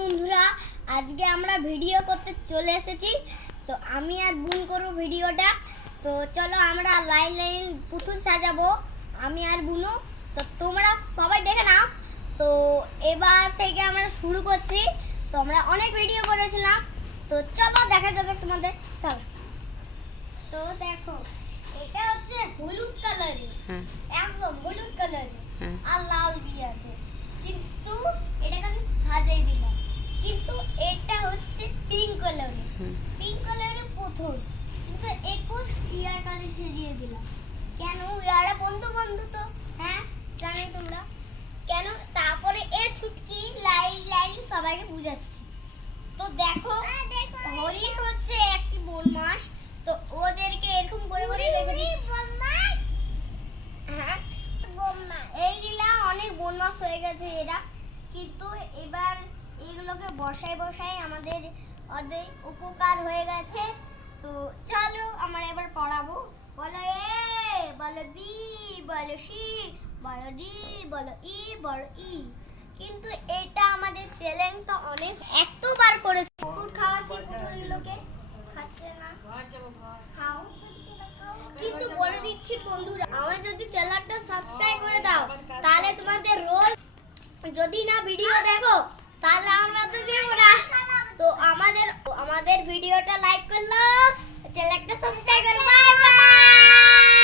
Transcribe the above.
বন্ধুরা, আজকে আমরা ভিডিও করতে চলে এসেছি। তো আমি আর বুন করব ভিডিওটা। তো চলো আমরা লাইন লাইন পুতুল সাজাবো, আমি আর বুনু। তো তোমরা সবাই দেখে নাও। তো এবার থেকে আমরা শুরু করছি। তো আমরা অনেক ভিডিও করেছিলাম, তো চলো দেখা যাবে তোমাদের। চলো। তো দেখো, এটা হচ্ছে হলুদ কালারের, একদম হলুদ কালারের আর লাল দিয়ে আছে, কিন্তু এটাকে আমি সাজাই দিলাম। কিন্তু এটা হচ্ছে পিঙ্ক কালারের, পিঙ্ক কালারের প্রথম, কিন্তু 21 ইয়ার কাছে সাজিয়ে দিলাম। কেন? ইয়ারা বন্ধু বন্ধু তো, হ্যাঁ জানি তোমরা কেন। তারপরে এ ছুটকি লাইন লাইন সবাইকে বুঝাচ্ছি। তো দেখো, হরিণ হচ্ছে একটি বনমাস। তো ওদেরকে এরকম করে করে রেখে দিচ্ছি। হ্যাঁ, এইগুলা অনেক বনমাস হয়ে গেছে এরা, কিন্তু এবার এগুলোকে বসাই বসাই আমাদের অনেক উপকার হয়ে গেছে। তো চলো আমরা এবার পড়াবো। বলো এ, বলো বি, বলো সি, বলো ডি, বলো ই, বলো ই। কিন্তু এটা আমাদের চ্যালেঞ্জটা অনেক এতবার করেছে। কুকুর খাওয়াচ্ছি, কুকুরগুলোকে খাচ্ছে না, খাও। কিন্তু বলে দিচ্ছি বন্ধুরা, আমার যদি চ্যানেলটা সাবস্ক্রাইব করে দাও, তাহলে তোমাদের রোজ যদি না ভিডিও দেখো, তাহলে আমরা তো দেবো না। তো আমাদের ভিডিওটা লাইক করলো, চ্যানেলটা সাবস্ক্রাইব করো। Bye bye.